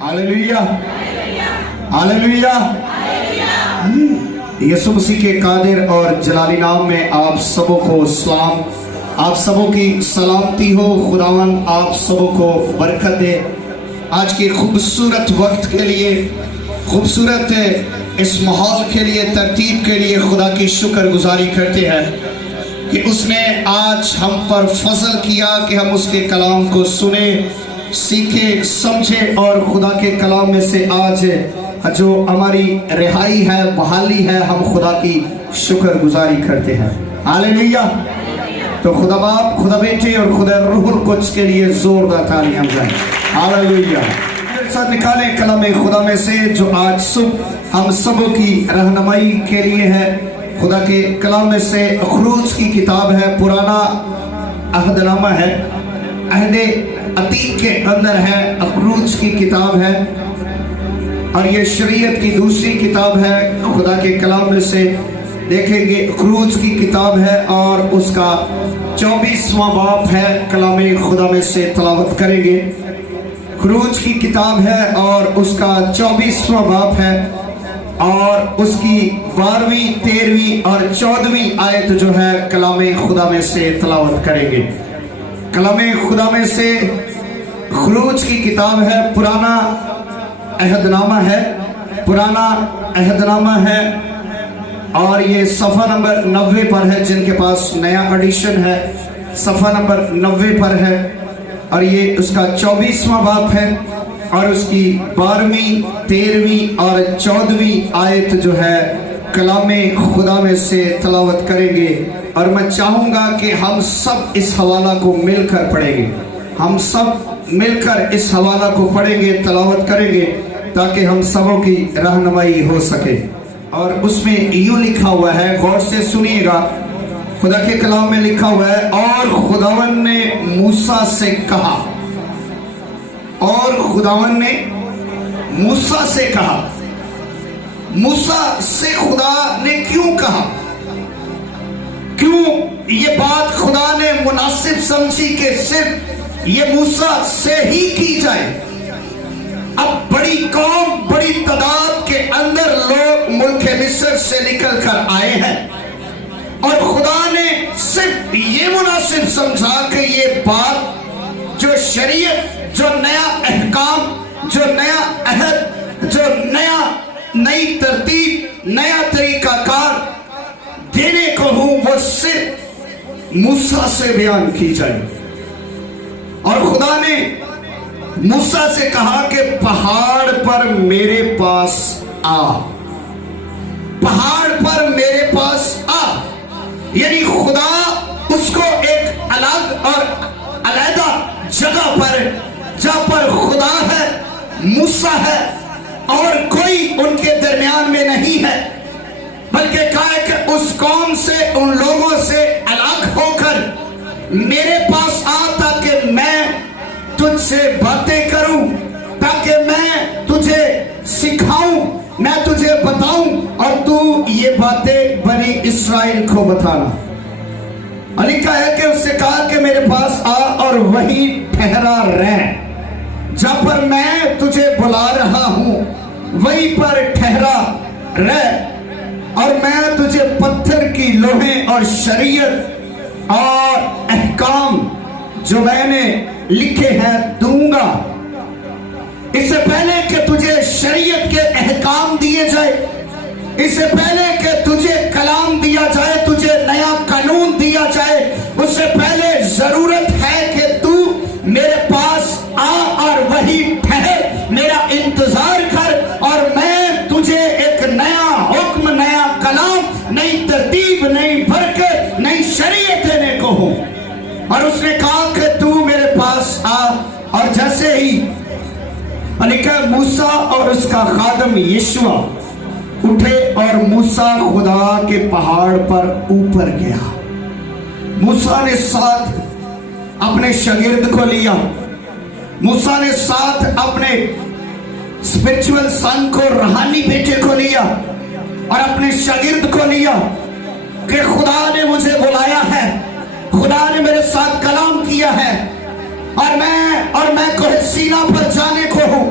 Hallelujah, hallelujah. यीशु मसीह के कादिर और जलाली नाम में आप सबों को सलाम, आप सबों की सलामती हो। खुदावन आप सबों को बरकत दे। आज के खूबसूरत वक्त के लिए, खूबसूरत इस माहौल के लिए, तरतीब के लिए खुदा की शुक्रगुजारी करते हैं कि उसने आज हम पर फजल किया कि हम उसके कलाम को सुने, सीखे, समझे और खुदा के कलाम में से आज जो हमारी रिहाई है, बहाली है, हम खुदा की शुक्रगुजारी करते हैं। हालेलुया। तो खुदा बाप, खुदा बेटे और खुदा रूहुल कुद्स के लिए जोरदार तालियां बजाएं। हालेलुया। साथ निकाले कलाम खुदा में से जो आज सुबह हम सबों की रहनुमाई के लिए है। खुदा के कलाम में से खुरूज की किताब है, पुराना अहदनामा है, अहदे अतीक के अंदर है, खुरूज की किताब है और ये शरीयत की दूसरी किताब है। खुदा के कलाम में से देखेंगे खुरूज की किताब है और उसका 24वां बाब है। कलाम खुदा में से तलावत करेंगे। खुरूज की किताब है और उसका 24वां बाब है और उसकी 12वीं, 13वीं और 14वीं आयत जो है कलाम खुदा में से तलावत करेंगे। कलाम खुदा में से खुरूज की किताब है, पुराना अहदनामा है, पुराना अहदनामा है और ये सफ़ा नंबर 90 पर है। जिनके पास नया एडिशन है सफ़ा नंबर 90 पर है और ये उसका 24वां बाब है और उसकी 12वीं, 13वीं और 14वीं आयत जो है कलाम खुदा में से तलावत करेंगे। और मैं चाहूँगा कि हम सब इस हवाला को मिलकर पढ़ेंगे, हम सब मिलकर इस हवाला को पढ़ेंगे, तलावत करेंगे ताकि हम सबों की रहनुमाई हो सके। और उसमें यूँ लिखा हुआ है, गौर से सुनिएगा, खुदा के कलाम में लिखा हुआ है, और खुदावन ने मूसा से कहा, और खुदावन ने मूसा से कहा। मूसा से खुदा ने क्यों कहा? क्यों ये बात खुदा ने मुनासिब समझी कि सिर्फ ये मूसा से ही की जाए? अब बड़ी कौम, बड़ी तादाद के अंदर लोग मुल्क मिस्र से निकल कर आए हैं और खुदा ने सिर्फ ये मुनासिब समझा कि ये बात, जो शरीयत, जो नया अहकाम, जो नया अहद, जो नई तरतीब, नया तरीकाकार देने को हूं, वो सिर्फ मूसा से बयान की जाए। और खुदा ने मूसा से कहा कि पहाड़ पर मेरे पास आ, पहाड़ पर मेरे पास आ। यानी खुदा उसको एक अलग और अलग जगह पर, जहां पर खुदा है, मूसा है और कोई उनके दरमियान में नहीं है, बल्कि कहा है कि उस कौम से, उन लोगों से अलग होकर मेरे पास आ ताकि मैं तुझसे बातें करूं, ताकि मैं तुझे सिखाऊं, मैं तुझे बताऊं और तू ये बातें बनी इस्राएल को बताना। और लिखा है कि उससे कहा कि मेरे पास आ और वहीं ठहरा रह, जहां पर मैं तुझे बुला रहा हूं वहीं पर ठहरा रह, और मैं तुझे पत्थर की लोहे और शरीयत और अहकाम जो मैंने लिखे हैं दूंगा। इससे पहले कि तुझे शरीयत के अहकाम दिए जाए, इससे पहले कि तुझे कलाम दिया जाए, तुझे नया कानून दिया जाए, उससे पहले जरूरत है कि तू मेरे पास आ और वही ठहर, मेरा इंतजार कर और मैं तुझे एक नया हुक्म, नया कलाम, नई तरतीब, नई बरकत, नई शरीयत देने को हूं। और उसने कहा कि तू मेरे पास आ। और जैसे ही लिखा मूसा और उसका खादम यीशुआ उठे और मूसा खुदा के पहाड़ पर ऊपर गया। मूसा ने साथ अपने शागिर्द को लिया, मूसा ने साथ अपने स्पिरिचुअल सन को, रूहानी बेटे को लिया और अपने शागिर्द को लिया कि खुदा ने मुझे बुलाया है, खुदा ने मेरे साथ कलाम किया है और मैं कोहे सीना पर जाने को हूं।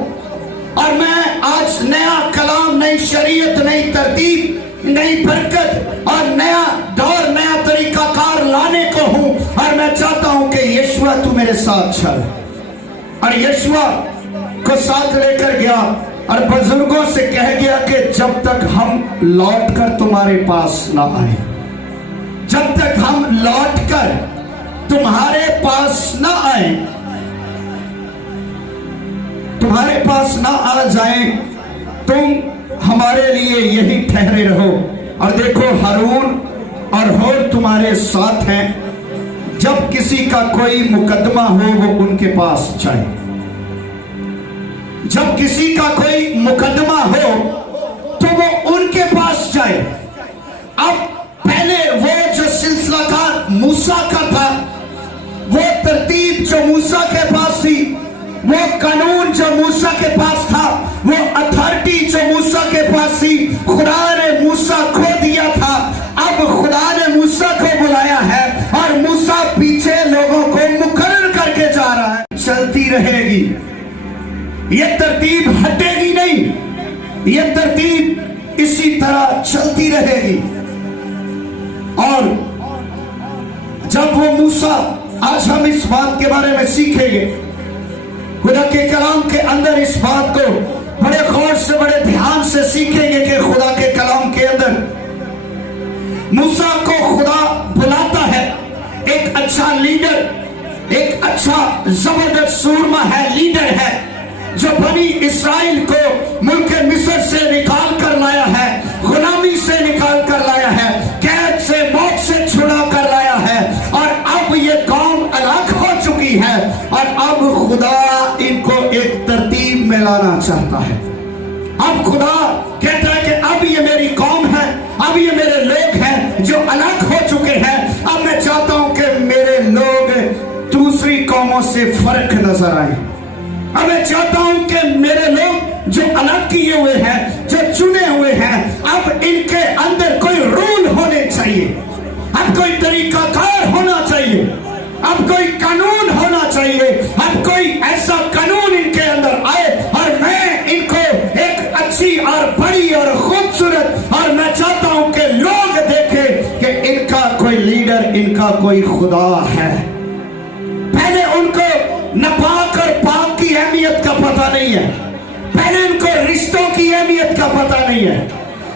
اور میں آج نیا کلام، نئی شریعت، نئی ترتیب، نئی برکت اور نیا دور، نیا طریقہ کار لانے کو ہوں، اور میں چاہتا ہوں کہ یشوع تو میرے ساتھ چل۔ اور یشوع کو ساتھ لے کر گیا اور بزرگوں سے کہہ گیا کہ جب تک ہم لوٹ کر تمہارے پاس نہ آئے، جب تک ہم لوٹ کر تمہارے پاس نہ آئیں، تمہارے پاس نہ آ جائیں، تم ہمارے لیے یہی ٹھہرے رہو۔ اور دیکھو ہارون اور ہور تمہارے ساتھ ہیں، جب کسی کا کوئی مقدمہ ہو وہ ان کے پاس جائے۔ جب کسی کا کوئی مقدمہ ہو تو وہ ان کے پاس جائے۔ اب پہلے وہ جو سلسلہ کار موسیٰ کا تھا، وہ ترتیب جو موسیٰ کے پاس تھی، وہ قانون جو موسیٰ کے پاس تھا، وہ اتھارٹی جو موسیٰ کے پاس تھی، خدا نے موسیٰ کو دیا تھا۔ اب خدا نے موسیٰ کو بلایا ہے اور موسیٰ پیچھے لوگوں کو مقرر کر کے جا رہا ہے۔ چلتی رہے گی، یہ ترتیب ہٹے گی نہیں، یہ ترتیب اسی طرح چلتی رہے گی۔ اور جب وہ موسیٰ، آج ہم اس بات کے بارے میں سیکھیں گے، خدا کے کلام کے اندر اس بات کو بڑے غور سے، بڑے دھیان سے سیکھیں گے کہ خدا کے کلام کے اندر موسیٰ کو خدا بلاتا ہے۔ ایک اچھا لیڈر، ایک اچھا زبردست سورما ہے، لیڈر ہے، جو بنی اسرائیل کو ملک مصر سے نکال کر لایا ہے، غلامی سے نکال کر لایا ہے، قید سے، موت سے چھڑا کر لایا ہے، اور اب یہ قوم الگ ہو چکی ہے، اور اب خدا ان کو ایک ترتیب میں لانا چاہتا ہے۔ اب خدا کہتا ہے کہ اب یہ میری قوم ہے، اب یہ میرے لوگ ہیں جو الگ ہو چکے ہیں۔ اب میں چاہتا ہوں کہ میرے لوگ دوسری قوموں سے فرق نظر آئے۔ اب میں چاہتا ہوں کہ میرے لوگ جو الگ کیے ہوئے ہیں، جو چنے ہوئے ہیں، اب ان کے اندر کوئی رول ہونے چاہیے، اب کوئی طریقہ کار ہونا چاہیے، اب کوئی قانون ہونا چاہیے، اب کوئی ایسا قانون ان کے اندر آئے، اور میں ان کو ایک اچھی اور بڑی اور خوبصورت، اور میں چاہتا ہوں کہ لوگ دیکھیں کہ ان کا کوئی لیڈر، ان کا کوئی خدا ہے۔ پہلے ان کو ناپاک اور پاک کی اہمیت کا پتہ نہیں ہے، پہلے ان کو رشتوں کی اہمیت کا پتہ نہیں ہے،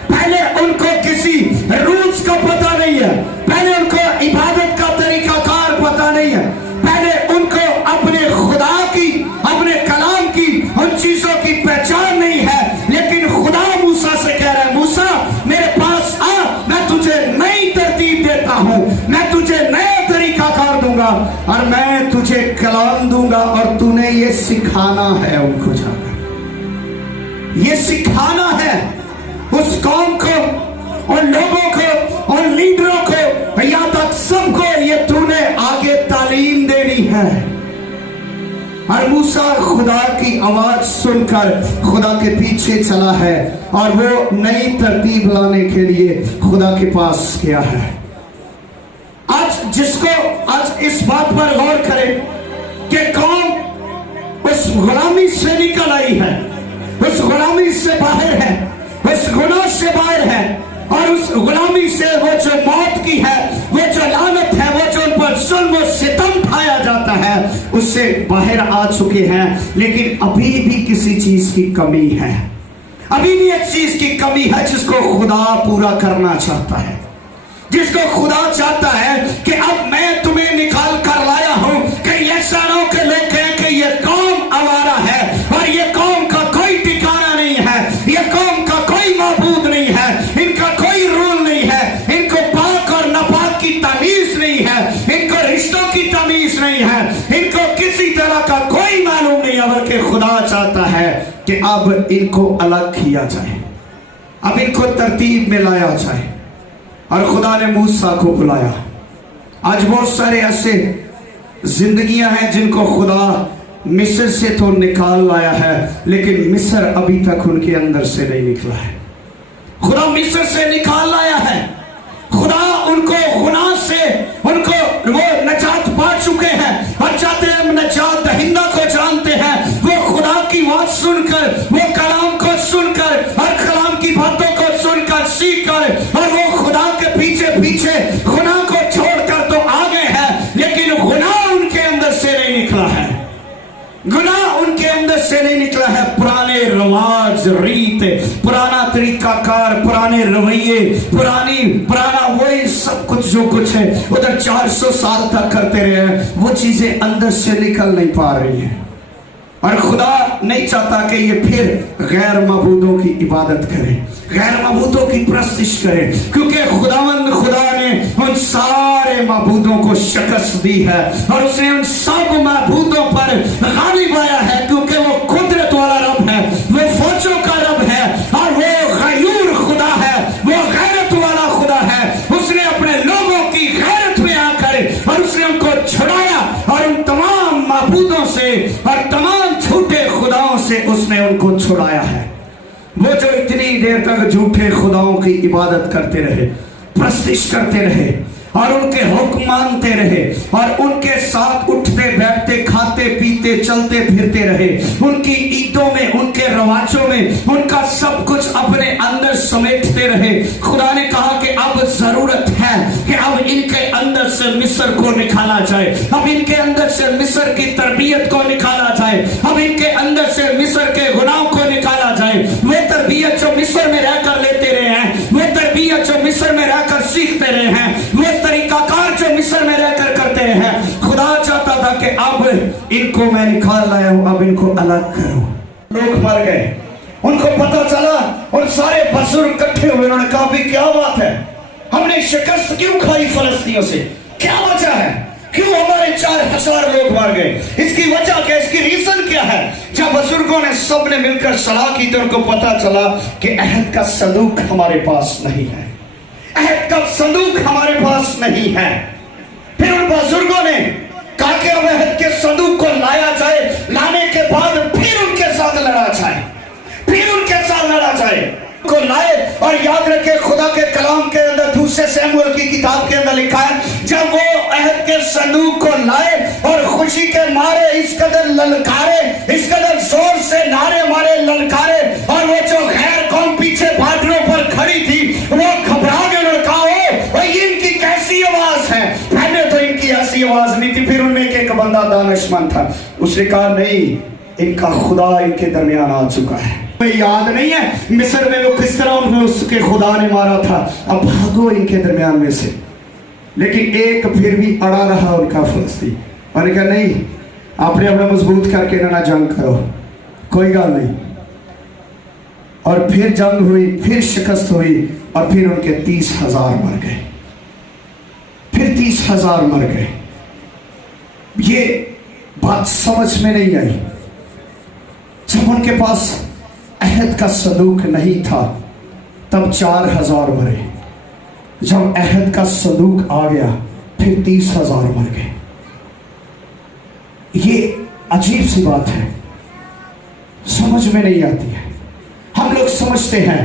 پہلے ان کو کسی رولز کا پتہ نہیں ہے، پہلے ان کو عبادت کا طریقہ کار پتہ نہیں ہے، پہلے ان کو اپنے خدا کی، اپنے کلام کی، ان چیزوں کی پہچان نہیں ہے۔ لیکن خدا موسیٰ سے کہہ رہا ہے، موسیٰ میرے پاس آ، میں تجھے نئی ترتیب دیتا ہوں، میں تجھے نیا طریقہ کار دوں گا، اور میں تجھے کلام دوں گا، اور تو نے یہ سکھانا ہے ان کو جا کر، یہ سکھانا ہے اس قوم کو، ان لوگوں کو، ان لیڈروں کو، یہاں تک سب کو، یہ تو نے آگے تعلیم دینی ہے۔ اور موسیٰ خدا کی آواز سن کر خدا کے پیچھے چلا ہے، اور وہ نئی ترتیب لانے کے لیے خدا کے پاس گیا ہے۔ آج اس بات پر غور کریں کہ قوم اس غلامی سے نکل آئی ہے، اس غلامی سے باہر ہے، اس گناہ سے باہر ہے، اور اس غلامی سے وہ جو موت کی ہے، وہ جو لعنت ہے، وہ جو ان پر ظلم و ستم ڈھایا جاتا ہے، اس سے باہر آ چکے ہیں۔ لیکن ابھی بھی کسی چیز کی کمی ہے، ابھی بھی ایک چیز کی کمی ہے جس کو خدا پورا کرنا چاہتا ہے، جس کو خدا چاہتا ہے کہ اب میں تمہیں نکال کر لایا ہوں، کہ ایسا نہ ہو کہ لوگ کہیں کہ یہ قوم آوارہ ہے، اور یہ قوم کا کوئی ٹھکانہ نہیں ہے، یہ قوم کا کوئی معبود نہیں ہے، ان کا کوئی رول نہیں ہے، ان کو پاک اور ناپاک کی تمیز نہیں ہے، ان کو رشتوں کی تمیز نہیں ہے، ان کو کسی طرح کا کوئی معلوم نہیں ہے، بلکہ خدا چاہتا ہے کہ اب ان کو الگ کیا جائے، اب ان کو ترتیب میں لایا جائے۔ اور خدا نے موسیٰ کو بلایا۔ آج بہت سارے ایسے زندگیاں ہیں جن کو خدا مصر سے تو نکال لایا ہے، لیکن مصر ابھی تک ان کے اندر سے نہیں نکلا ہے۔ خدا مصر سے نکال لایا ہے، خدا ان کو گناہ سے، ان کو وہ نجات پا چکے ہیں، اور چاہتے ہیں نجات دہندہ کو جانتے ہیں، وہ خدا کی بات سن کر وہ रहा है पुराने रवाज, रीत, पुराना तरीका कार, पुराने रवैये, पुराना वही सब कुछ जो कुछ है उधर 400 साल तक करते रहे हैं, वो चीजें अंदर से निकल नहीं पा रही हैं। और खुदा नहीं चाहता कि ये फिर गैर मबूदों की इबादत करे, गैर मबूदों की प्रस्तिश करे, क्योंकि खुदा ने उन सारे मबूदों को शिकस्त दी है और उसने उन सब मबूदों पर गालिब आया है, क्योंकि वो कुदरत वाला रब है, वो फौजों का रब है और वो गयूर खुदा है, वो गैरत वाला खुदा है। उसने अपने लोगों की गैरत में आकर और उसने उनको छुड़ाया और उन तमाम मबूदों से और तमाम झूठे खुदाओं से उसने उनको छुड़ाया है। वो जो इतनी देर तक झूठे खुदाओं की इबादत करते रहे, प्रस्तिश करते रहे और उनके हुक्म मानते रहे और उनके साथ उठते बैठते खाते पीते चलते फिरते रहे, उनकी ईदों में उनके रवाजों में उनका सब कुछ अपने अंदर समेटते रहे। खुदा ने कहा कि अब जरूरत है कि अब इनके अंदर से मिस्र को निकाला जाए, अब इनके अंदर से मिस्र की तरबियत को निकाला जाए, अब इनके अंदर से मिस्र के गुनाहों को निकाला जाए। वो तरबियत जो मिस्र में रहकर लेते रहे हैं, वो तरबियत जो मिस्र में रहकर सीखते रहे हैं, वो तरीकाकार जो मिस्र में रहकर करते हैं, खुदा चाहता था कि अब इनको मैं निकाल लाया हूं, अब इनको अलग करो। लोग मर गए, उनको पता चला, उन सारे बुजुर्ग इकट्ठे हुए, उन्होंने कहा भी क्या बात है, हमने शिकस्त क्यों खाई फलस्तीनियों से, क्या वजह है, क्यों हमारे 4000 लोग मर गए, इसकी वजह क्या, इसकी रीजन क्या है। जब बुजुर्गों ने सबने मिलकर सलाह की तो उनको पता चला कि अहद का संदूक हमारे पास नहीं है, अहद का संदूक हमारे पास नहीं है। फिर उन बुजुर्गों ने कहा कि अब अहद के संदूक को लाया जाए, लाने के बाद फिर उनके साथ लड़ा जाए, फिर उनके साथ लड़ा जाए को लाए। और याद रखे खुदा के कलाम के अंदर दूसरे शमूएल की किताब के अंदर लिखा है, जब वो अहद के संदूक को लाए और खुशी के मारे इस कदर ललकारे, इस कदर जोर से नारे मारे ललकारे, और वो जो गैर कौम पीछे बादलों पर खड़ी थी वो घबरा गए, ये इनकी कैसी आवाज है। पहले तो इनकी ऐसी आवाज नहीं थी, फिर उनमें एक बंदा दानिशमंद था, उसने कहा नहीं, इनका खुदा इनके दरमियान आ चुका है। हमें याद नहीं है मिस्र में वो किस तरह उन्हें उसके खुदा ने मारा था, अब भागो इनके दरमियान में से। लेकिन एक फिर भी अड़ा रहा उनका फलस्तीन, और कहा नहीं, आपने अपना मजबूत करके ना जंग करो, कोई गल नहीं। और फिर जंग हुई, फिर शिकस्त हुई और फिर उनके 30,000 मर गए, फिर 30,000 मर गए। ये बात समझ में नहीं आई। जब उनके पास अहद का संदूक नहीं था तब 4,000 मरे, जब अहद का संदूक आ गया फिर 30,000 मर गए। ये अजीब सी बात है, समझ में नहीं आती है। हम लोग समझते हैं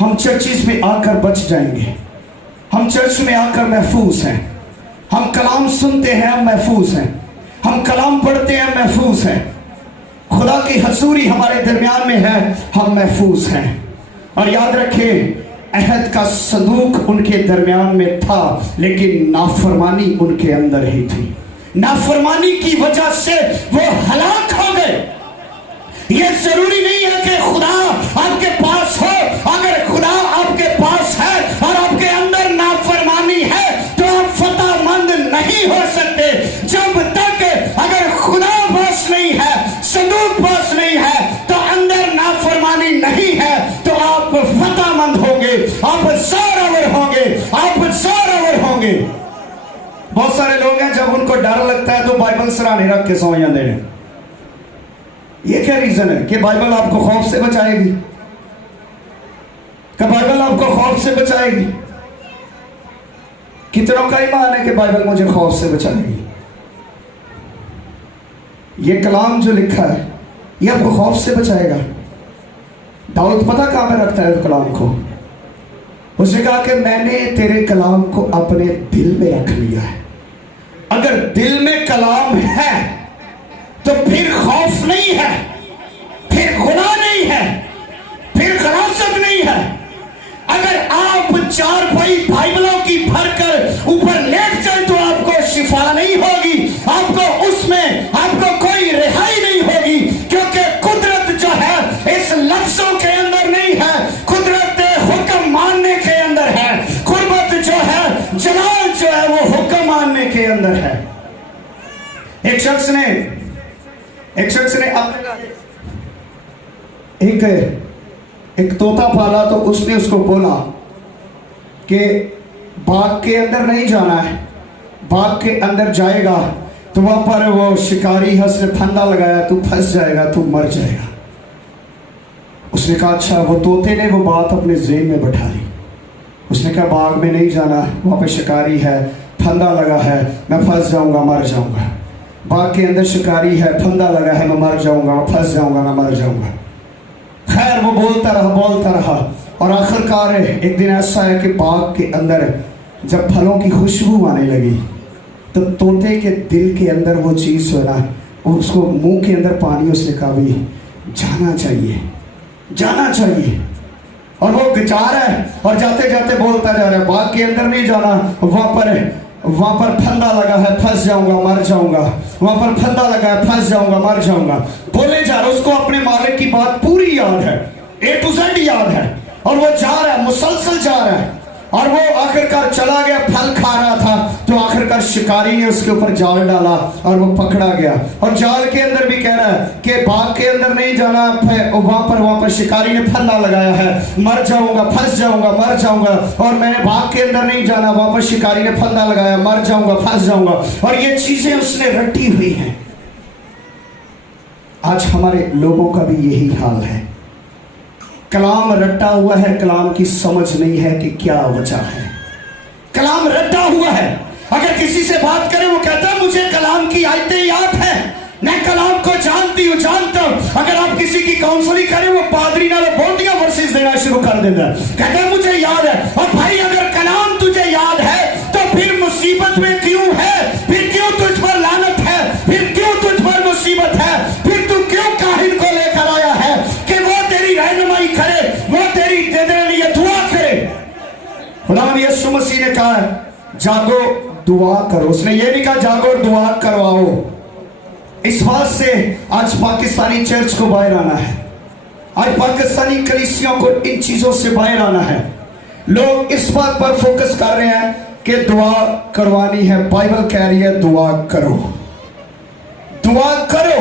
हम चर्चिस में आकर बच जाएंगे, हम चर्च में आकर महफूज हैं, हम कलाम सुनते हैं हम महफूज हैं, हम कलाम पढ़ते हैं महफूज हैं, खुदा की हजूरी हमारे दरमियान में है, हम महफूज हैं। और याद रखें, अहद का संदूक उनके दरमियान में था, लेकिन नाफरमानी उनके अंदर ही थी। नाफरमानी की वजह से वो हलाक हो गए। ये जरूरी नहीं है कि खुदा आपके पास हो, अगर खुदा आपके पास है और आपके अंदर नाफरमानी है तो आप फतहमंद नहीं हो सकते। जब तक अगर खुदा पास नहीं है, संदूक पास नहीं है, तो अंदर नाफरमानी नहीं है, तो आप फतहमंद होंगे, आप ज़ोरावर होंगे, आप ज़ोरावर होंगे। बहुत सारे लोग हैं जब उनको डर लगता है तो बाइबल सराहने रख के सो जाते हैं। ये क्या रीजन है कि बाइबल आपको खौफ से बचाएगी? क्या बाइबल आपको खौफ से बचाएगी? कितनों का ईमान है कि बाइबल मुझे खौफ से बचाएगी? ये कलाम जो लिखा है ये आपको खौफ से बचाएगा। दाऊद पता कहां पे रखता है कलाम को? उसने कहा कि मैंने तेरे कलाम को अपने दिल में रख लिया है। अगर दिल में कलाम है तो फिर खौफ नहीं है, फिर गुनाह नहीं है, फिर खलासत नहीं है। अगर आप 4 बाइबलों की भरकर ऊपर लेट जाए तो आपको शिफा नहीं होगी, आपको उसमें आपको कोई रिहाई नहीं होगी, क्योंकि कुदरत जो एक शख्स ने एक तोता पाला, तो उसने उसको बोला कि बाग के अंदर नहीं जाना है, बाग के अंदर जाएगा तो वहां पर वो शिकारी है, उसने फंदा लगाया, तू फंस जाएगा, तू मर जाएगा। उसने कहा अच्छा। वो तोते ने वो बात अपने ज़हन में बैठा ली। उसने कहा बाग में नहीं जाना, वहाँ पे शिकारी है, फंदा लगा है, मैं फंस जाऊंगा, मर जाऊंगा। बाग के अंदर शिकारी है, फंदा लगा है, मैं मर जाऊंगा, मैं फंस जाऊंगा, मैं मर जाऊंगा। खैर वो बोलता रहा और आखिरकार एक दिन ऐसा है कि बाग के अंदर जब फलों की खुशबू आने लगी तो तोते के दिल के अंदर वो चीज़ हो ना, उसको मुंह के अंदर पानी, उसने कहा भी जाना चाहिए। और वो जा रहा है और जाते जाते बोलता जा रहा है बाग के अंदर नहीं जाना, वहां पर फंदा लगा है, फंस जाऊंगा, मर जाऊंगा, वहां पर फंदा लगा है, फंस जाऊंगा, मर जाऊंगा। बोले जा रहा है, उसको अपने मालिक की बात पूरी याद है, A to Z याद है, और वो जा रहा है, मुसलसल जा रहा है। और वो आखिरकार चला गया, फल खा रहा था, तो आखिरकार शिकारी ने उसके ऊपर जाल डाला और वो पकड़ा गया। और जाल के अंदर भी कह रहा है कि बाग के अंदर नहीं जाना, वहां पर शिकारी ने फंदा लगाया है, मर जाऊंगा, फंस जाऊंगा, मर जाऊंगा। और मैंने बाग के अंदर नहीं जाना, वहां पर शिकारी ने फंदा लगाया, मर जाऊंगा, फंस जाऊंगा। और ये चीजें उसने रटी हुई हैं। आज हमारे लोगों का भी यही हाल है, कलाम रटा हुआ है, कलाम की समझ नहीं है कि क्या वजह है। कलाम रटा हुआ है, अगर किसी से बात करें वो कहता है मुझे कलाम की आयतें याद है, मैं कलाम को जानता हूं। अगर आप किसी की काउंसलिंग करें वो पादरी ना बोटियां वर्सेस देना शुरू कर देता है, कहता है मुझे याद है। और भाई अगर कलाम तुझे याद है तो फिर मुसीबत में क्यों है, फिर क्यों तुझ पर लानत है, फिर क्यों तुझ पर मुसीबत है, फिर तू क्यों काहिन को लेकर आया है कि वो तेरी रहनुमाई करे, वो तेरी तेरे लिए दुआ करे। खुदा यीशु मसीह ने कहा जागो दुआ करो, उसने ये नहीं कहा जागो दुआ करवाओ। इस बात से आज पाकिस्तानी चर्च को बाहर आना है, आज पाकिस्तानी कलीसियों को इन चीजों से बाहर आना है। लोग इस बात पर फोकस कर रहे हैं कि दुआ करवानी है, बाइबल कह रही है दुआ करो, दुआ करो।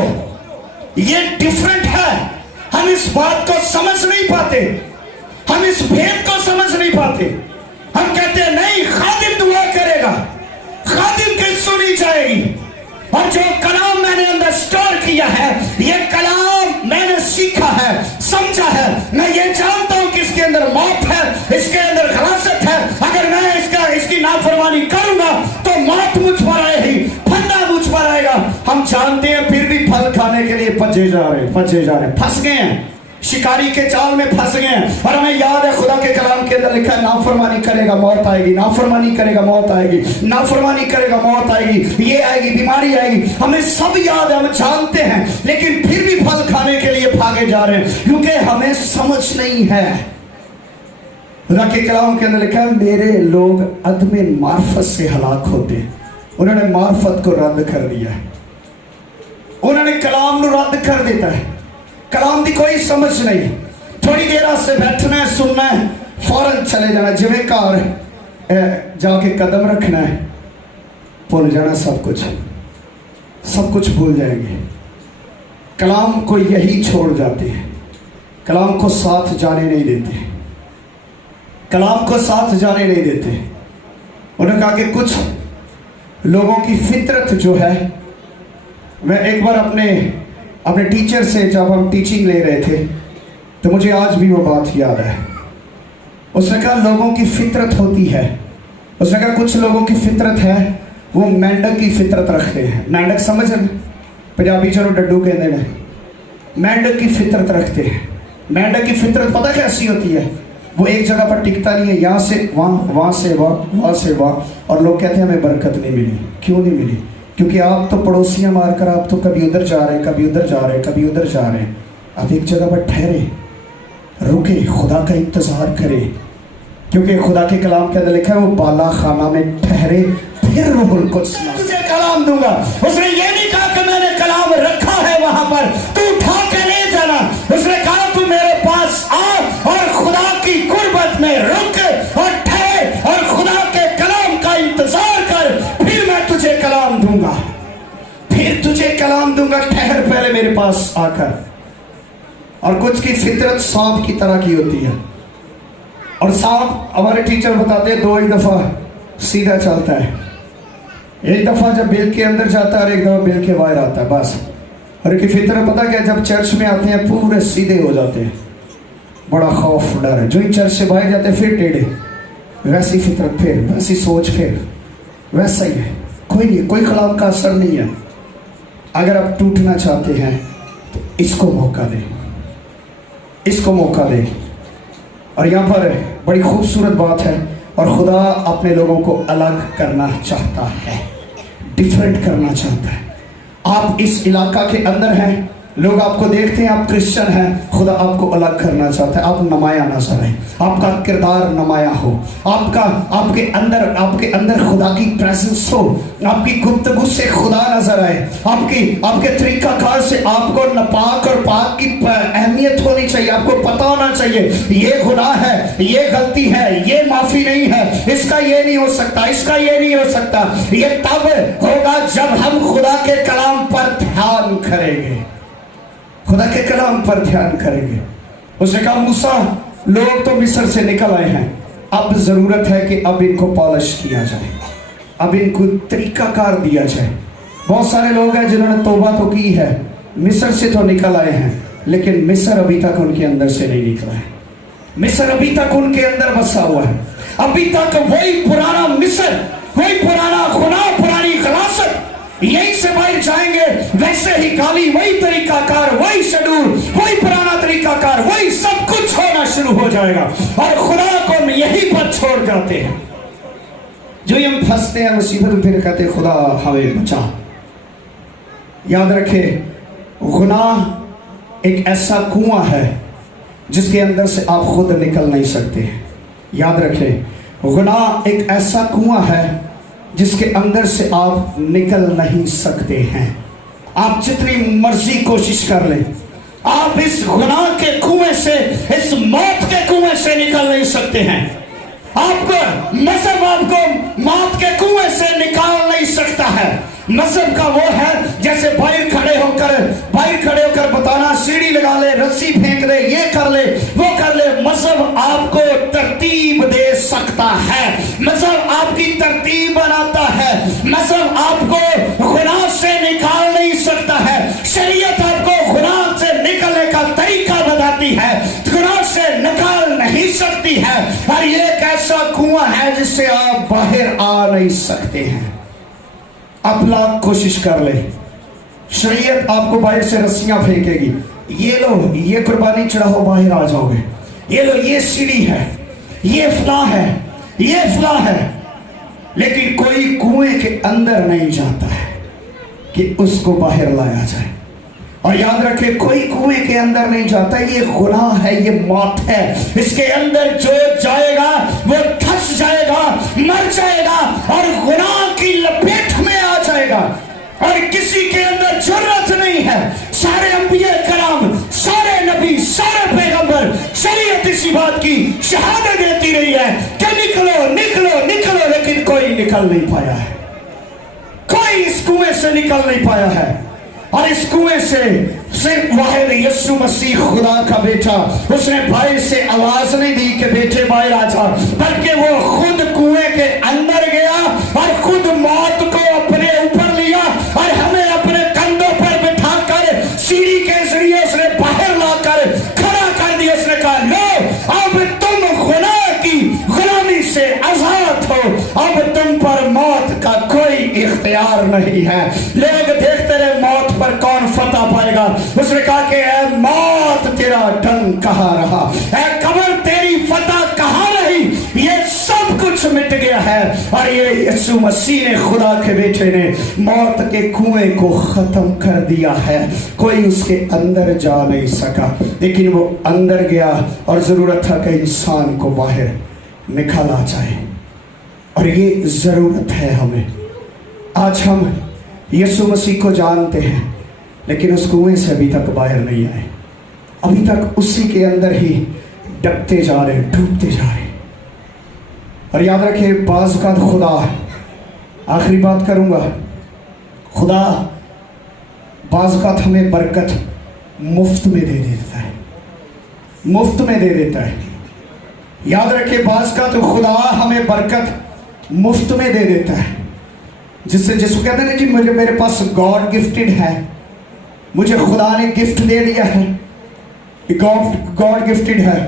ये डिफरेंट है। हम इस बात को समझ नहीं पाते, हम इस भेद को समझ नहीं पाते। हम कहते हैं नहीं खादिम दुआ करेगा, खादिम की सुनी जाएगी। और जो कलाम मैंने अंदर स्टोर किया है, ये कलाम मैंने सीखा है, समझा है, मैं ये जानता हूं कि इसके अंदर मौत है, इसके अंदर खलासत है। अगर मैं इसकी नाफरमानी करूंगा तो मौत मुझ पर आएगी, फंदा मुझ पर आएगा। हम जानते हैं फिर भी फल खाने के लिए फंसे जा रहे, फंस गए हैं, शिकारी के जाल में फंस गए हैं। और हमें याद है खुदा के कलाम के अंदर लिखा है नाफरमानी करेगा मौत आएगी, नाफरमानी करेगा मौत आएगी, नाफरमानी करेगा मौत आएगी, ये आएगी, बीमारी आएगी। हमें सब याद है, हम जानते हैं, लेकिन फिर भी फल खाने के लिए भागे जा रहे हैं क्योंकि हमें समझ नहीं है। खुदा के कलाम के अंदर लिखा है मेरे लोग अदमे मार्फत से हलाक होते हैं। उन्होंने मार्फत को रद्द कर दिया, उन्होंने कलाम को रद्द कर देता है। कलाम की कोई समझ नहीं, थोड़ी देर से बैठना है, सुनना है, फौरन चले जाना, जिवें घर जाके कदम रखना है, भूल जाना, सब कुछ भूल जाएंगे। कलाम को यही छोड़ जाते हैं, कलाम को साथ जाने नहीं देते, कलाम को साथ जाने नहीं देते। उन्होंने कहा कि कुछ लोगों की फितरत जो है, मैं एक बार अपने टीचर से जब हम टीचिंग ले रहे थे तो मुझे आज भी वो बात याद है। उसने कहा लोगों की फितरत होती है, उसने कहा कुछ लोगों की फितरत है वो मेंढक की फितरत रखते हैं। मेंढक समझ रहे, पंजाबी चलो डड्डू कहते हैं, मेंढक की फितरत रखते हैं। मेंढक की फितरत पता कैसी होती है, वो एक जगह पर टिकता नहीं है, यहाँ से वहाँ से वहाँ से वहाँ, और लोग कहते हैं हमें बरकत नहीं मिली। क्यों नहीं मिली? क्योंकि आप तो पड़ोसियाँ मारकर आप तो कभी उधर जा रहे हैं, कभी उधर जा रहे हैं, कभी उधर जा रहे हैं। आप एक जगह पर ठहरे, रुके, खुदा का इंतजार करें, क्योंकि खुदा के कलाम के अंदर लिखा है वो बाला खाना में ठहरे फिर रूहुल कुद्स तुझे कलाम दूंगा। उसने ये नहीं कहा कि मैंने कलाम रखा है वहां पर, तू उठा के ले जाना। उसने कहा तू मेरे पास आ और खुदा की कुर्बत में रुक और ठहर और खुदा के कलाम का इंतजार कर, फिर मैं तुझे कलाम दूंगा, फिर है मेरे पास आकर, और कुछ की फितरत सांप की तरह की होती है। और सांप हमारे टीचर बताते हैं 2 ही दफा सीधा चलता है, एक दफा जब बिल के अंदर जाता है और एक दफा बिल के बाहर आता है, बस। और इनकी फितरत पता क्या, जब चर्च में आते हैं पूरे सीधे हो जाते हैं, बड़ा खौफ डर है। जो ही चर्च से बाहर जाते हैं फिर टेढ़े, वैसी फितरत, फिर वैसी सोच, फिर वैसा ही है। कोई नहीं, कोई खिलाफ का असर नहीं है। अगर आप टूटना चाहते हैं तो इसको मौका दें, इसको मौका दें। और यहाँ पर बड़ी खूबसूरत बात है, और खुदा अपने लोगों को अलग करना चाहता है, डिफरेंट करना चाहता है। आप इस इलाका के अंदर हैं, लोग आपको देखते हैं आप क्रिश्चियन हैं, खुदा आपको अलग करना चाहता है। आप नमाया नजर आए, आपका किरदार नमाया हो, आपके अंदर खुदा की प्रेजेंस हो, आपकी गुफ्तगू से खुदा नजर आए, आपके तरीकाकार से आपको नापाक और पाक की अहमियत होनी चाहिए। आपको पता होना चाहिए ये गुनाह है, ये गलती है, ये माफी नहीं है, इसका ये नहीं हो सकता, इसका ये नहीं हो सकता। ये तब होगा जब हम खुदा के कलाम पर ध्यान करेंगे, खुदा के कलाम पर ध्यान करेंगे। उसने कहा मूसा, लोग तो मिस्र से निकल आए हैं, अब जरूरत है कि अब इनको पॉलिश किया जाए, अब इनको तरीकाकार दिया जाए। बहुत सारे लोग हैं जिन्होंने तौबा तो की है, मिस्र से तो निकल आए हैं, लेकिन मिस्र अभी तक उनके अंदर से नहीं निकला है, मिस्र अभी तक उनके अंदर बसा हुआ है। अभी तक वही पुराना मिस्र, वही पुराना गुनाह, पुरानी गलासत, यहीं से बाहर जाएंगे वैसे ही गाली, वही तरीकाकार, वही शेड्यूल, वही पुराना तरीकाकार, वही सब कुछ होना शुरू हो जाएगा, और खुदा को हम यहीं पर छोड़ जाते हैं। जो ही हम फंसते हैं मुसीबत में, फिर कहते हैं खुदा हमें बचा। याद रखे, गुनाह एक ऐसा कुआं है जिसके अंदर से आप खुद निकल नहीं सकते। याद रखे, गुनाह एक ऐसा कुआं है जिसके अंदर से आप निकल नहीं सकते हैं। आप जितनी मर्जी कोशिश कर लें, आप इस गुनाह के कुएं से, इस मौत के कुएं से निकल नहीं सकते हैं। आपको मजहब आपको मौत के कुएं से निकाल नहीं सकता है। मजहब का वो है जैसे बाहर खड़े होकर बताना, सीढ़ी लगा ले, रस्सी फेंक ले, ये कर ले, वो कर ले। मजहब आपको तरतीब दे सकता है, मजहब आपकी तरतीब बनाता है, मजहब आपको गुनाह से निकाल नहीं सकता है। शरीयत आपको गुनाह से निकलने का तरीका बताती है, गुनाह से निकाल नहीं सकती है। और ये एक ऐसा कुआं है जिससे आप बाहर आ नहीं सकते हैं। आप लाख कोशिश कर ले, शरीयत आपको बाहर से रस्सियां फेंकेगी, ये लो, ये कुर्बानी चढ़ाओ, बाहर आ जाओगे, ये लो, ये सीढ़ी है, ये फलां है, ये फलां है। लेकिन कोई कुएं के अंदर नहीं जाता है कि उसको बाहर लाया जाए। और याद रखे, कोई कुएं के अंदर नहीं जाता, ये गुनाह है, ये मौत है। इसके अंदर जो जाएगा वो धंस जाएगा, मर जाएगा, और गुनाह की लपेट में आ जाएगा। और किसी के अंदर जरूरत नहीं है। सारे अंबिया कराम, सारे नबी, सारे पैगंबर, शरीयत इसी बात की शहादत देती रही है कि निकलो निकलो निकलो, लेकिन कोई निकल नहीं पाया है, कोई इस कुएं से निकल नहीं पाया है। और इस कुएं से सिर्फ वाहिद यीशु मसीह खुदा का बेटा, उसने भाई से आवाज नहीं दी कि बेटे बाहर आ जा, बल्कि वो खुद कुएं के अंदर गया और खुद मौत को अपने ऊपर लिया और हमें अपने कंधों पर बिठाकर सीढ़ी के जरिए उसने बाहर लाकर खड़ा कर दिया। उसने कहा, लो अब तुम गुनाह की गुलामी से आजाद हो, अब तुम पर मौत का कोई इख्तियार नहीं है। लोग देखते रहे मौत पर कौन फतह पाएगा। उसने कहा कि ऐ मौत तेरा डंक कहाँ रहा, ऐ कब्र तेरी फतह कहाँ रही। ये सब कुछ मिट गया है और ये यीशु मसीह ने, खुदा के बेटे ने, मौत के कुएं को खत्म कर दिया है। कोई उसके अंदर जा नहीं सका, लेकिन वो अंदर गया और जरूरत था कि इंसान को बाहर निकाला जाए। और ये जरूरत है हमें। आज हम यीशु मसीह को जानते हैं, लेकिन उस कुएं से अभी तक बाहर नहीं आए, अभी तक उसी के अंदर ही डूबते जा रहे, डूबते जा रहे। और याद रखे, बाज़ का खुदा, आखिरी बात करूंगा, खुदा बाज़ औक़ात हमें बरकत मुफ्त में दे देता है, मुफ्त में दे देता है। याद रखिए, बाज़ औक़ात खुदा हमें बरकत मुफ्त में दे देता है, जिसको कहते हैं जी मुझे मेरे पास गॉड गिफ्टेड है, मुझे खुदा ने गिफ्ट दे दिया है, गॉड गिफ्टेड है।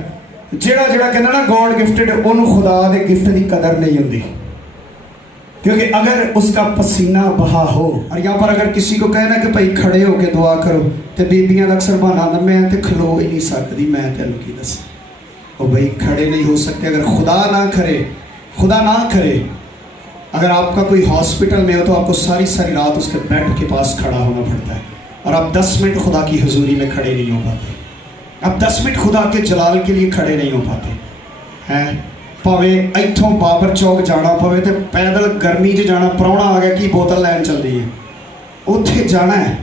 जेड़ा कहता ना गॉड गिफ्टेड, उन्होंने खुदा के गिफ्ट की कदर नहीं होती, क्योंकि अगर उसका पसीना बहा हो। और यहाँ पर अगर किसी को कहना कि भाई खड़े होके दुआ करो, तो बीबियां का अक्सर बहाना आंदा, मैं तो खलो ही नहीं सकती, मैं तेन की दस। ओ भाई खड़े नहीं हो सकते, अगर खुदा ना करे। अगर आपका कोई हॉस्पिटल में हो तो आपको सारी रात उसके बेड के पास खड़ा होना पड़ता है, और आप 10 मिनट खुदा की हजूरी में खड़े नहीं हो पाते, आप 10 मिनट खुदा के जलाल के लिए खड़े नहीं हो पाते हैं। भावें इतों बाबर चौक जाना पवे तो पैदल गर्मी च जाना, प्राहुणा आ गया कि बोतल लैन चल रही है, उत्थे जाना है,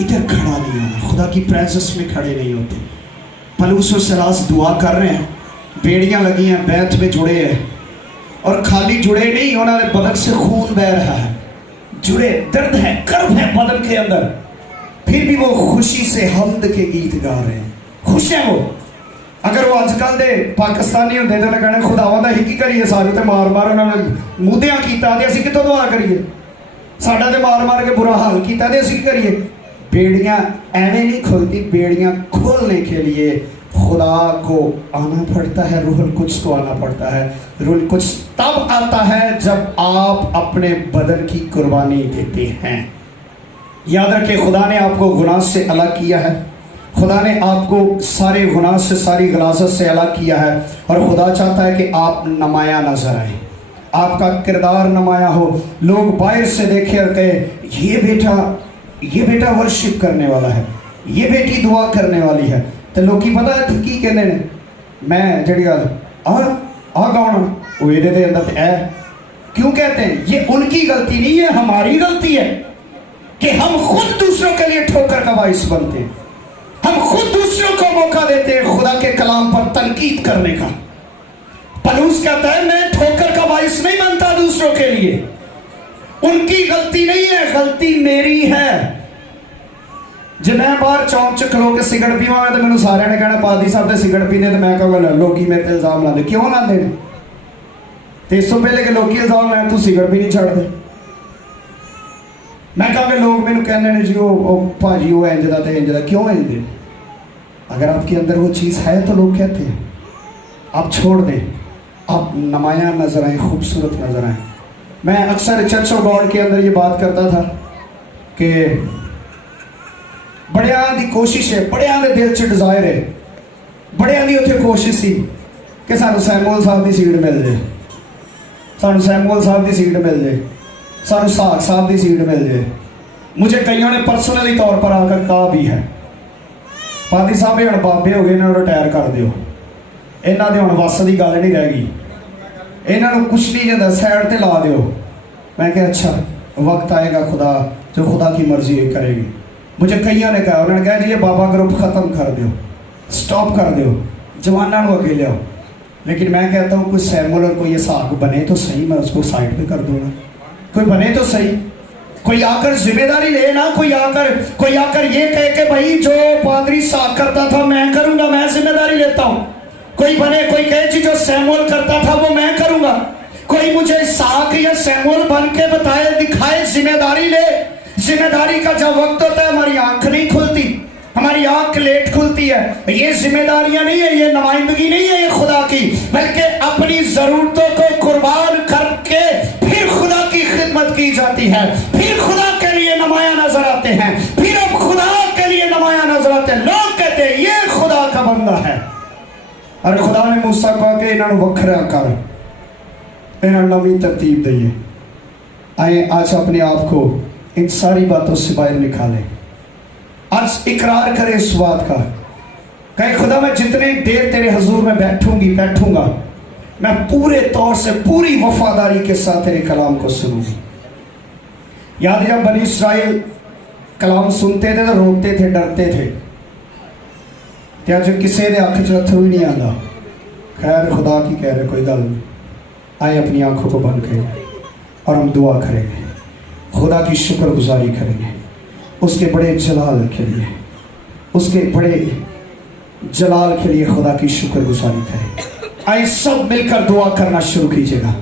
इधर खड़ा नहीं होना, खुदा की प्रेजेंस में खड़े नहीं होते। पलूस और सिलास दुआ कर रहे हैं, बेड़ियाँ लगी हैं, बैत में जुड़े हैं, और खाली जुड़े नहीं, उन्होंने बदन से खून बह रहा है, जुड़े, दर्द है, कर्ब है बदन के अंदर, फिर भी वो खुशी से हमद के गीत गा रहे हैं, खुश है वो। अगर वो अजकल दे पाकिस्तानी होंदे तो कहना खुदावां दा ही करिए, सानू तो मार उन्होंने मुद्दियां कीता ते असीं कितों दुआ करिए, साडा ते मार के बुरा हाल किया ते असीं करिए। बेड़ियां एवें नहीं खुलती, बेड़ियां खोलने के लिए खुदा को आना पड़ता है, रूहुल कुद्स को आना पड़ता है। रूहुल कुद्स तब आता है जब आप अपने बदन की कुर्बानी देते हैं। याद रखें, खुदा ने आपको गुनाह से अलग किया है, खुदा ने आपको सारे गुनाह से, सारी गलाजत से अलग किया है, और खुदा चाहता है कि आप नमाया नजर आए, आपका किरदार नमाया हो, लोग बाहर से देखे और कहे ये बेटा वर्शिप करने वाला है, ये बेटी दुआ करने वाली है। तो लोग की पता है की कहते हैं, मैं जी गल आ गाना वो ये अंदर है। क्यों कहते हैं? ये उनकी गलती नहीं है, हमारी गलती है कि हम खुद दूसरों के लिए ठोकर का बाइस बनते हैं, हम खुद दूसरों को मौका देते हैं खुदा के कलाम पर तनकीद करने का। पलूस कहता है मैं ठोकर का बाइस नहीं बनता दूसरों के लिए, उनकी गलती नहीं है, गलती मेरी है। जे मैं बाहर चौंक च खलो के सिगरेट पीवा तो मैंने सारे ने कहना पादी साहब ने सिगरेट पीने, तो मैं कहूँगा लोग मेरे ते इल्जाम लाते, क्यों लाते? तो इस तो पहले कि लोग इल्जाम लाए तू सिगरेट भी नहीं छड़ते। मैं कहा लोग मैंने कहने ने जी वो भाजी वो इंज दा ते इंज दा, क्यों इंज दे? अगर आपके अंदर वो चीज़ है तो लोग कहते हैं, आप छोड़ दें, आप नमाया नजर आए, खूबसूरत नजर आए। मैं अक्सर चर्च ऑफ गॉड के अंदर ये बात करता था कि बड़ियां दी कोशिश है, बड़ियां दे दिल च डिजायर है, बड़ियां दी उत्थे कोशिश सी कि सानू सैमुअल साहब की सीट मिल जाए, सानू सैमुअल साहब की सीट मिल जाए, सानू साग साहब की सीट मिल जाए। मुझे कईयों ने पर्सनली तौर पर आकर कहा भी है, पादी साहब ये बाबे हो गए, इन्होंने रिटायर कर दियो, इन्हों के हम वस की गल नहीं रह गई, इन्हों कुछ नहीं कहता, साइड ते ला दियो। मैं क्या अच्छा वक्त आएगा खुदा जो खुदा की मर्जी करेगी। मुझे कईयों ने कहा, उन्होंने कहा जी ये बाबा ग्रुप ख़त्म कर दो, स्टॉप कर दो, जवाना को अगे लियाओ। लेकिन मैं कहता हूँ कोई सैमुअल और कोई इसहाक बने तो सही, मैं उसको साइड पे कर दूंगा, कोई बने तो सही, कोई आकर जिम्मेदारी ले ना, कोई आकर ये कहे कि भाई जो पादरी इसहाक करता था मैं करूंगा, मैं जिम्मेदारी लेता हूँ। कोई बने, कोई कहे जी जो सैमुअल करता था वो मैं करूंगा। कोई मुझे इसहाक या सैमुअल बन के बताए, दिखाए, जिम्मेदारी ले। जिम्मेदारी का जब वक्त होता है हमारी आंख नहीं खुलती, हमारी आंख लेट खुलती है। ये जिम्मेदारियां नहीं है, ये नुमाइंदगी नहीं है ये खुदा की, बल्कि अपनी जरूरतों को कुर्बान करके फिर खुदा की खिदमत की जाती है, फिर खुदा के लिए नुमाया नजर आते हैं, फिर अब खुदा के लिए नुमाया नजर आते हैं। लोग कहते हैं ये खुदा का बंदा है। और खुदा ने मूसा कहा कि इन्होंने वखरा कर, इन्होंने नवी तरतीब दइए। आए आज अपने आप को इन सारी बातों से बाहर निकालें, आज इकरार करें इस बात का, कहे खुदा मैं जितनी देर तेरे हजूर में बैठूंगा मैं पूरे तौर से, पूरी वफादारी के साथ तेरे कलाम को सुनूंगी। याद जब बनी इस्राइल कलाम सुनते थे तो रोते थे, डरते थे, अज किसी ने अख च अथरू ही नहीं आता। खैर खुदा की कह रहे, कोई गल नहीं, आए अपनी आंखों को बंद करें और हम दुआ करेंगे, खुदा की शुक्रगुजारी करेंगे। اس کے بڑے جلال کے لیے، اس کے بڑے جلال کے لیے خدا کی شکر گزاری کریں۔ آئے سب مل کر دعا کرنا شروع کیجیے گا۔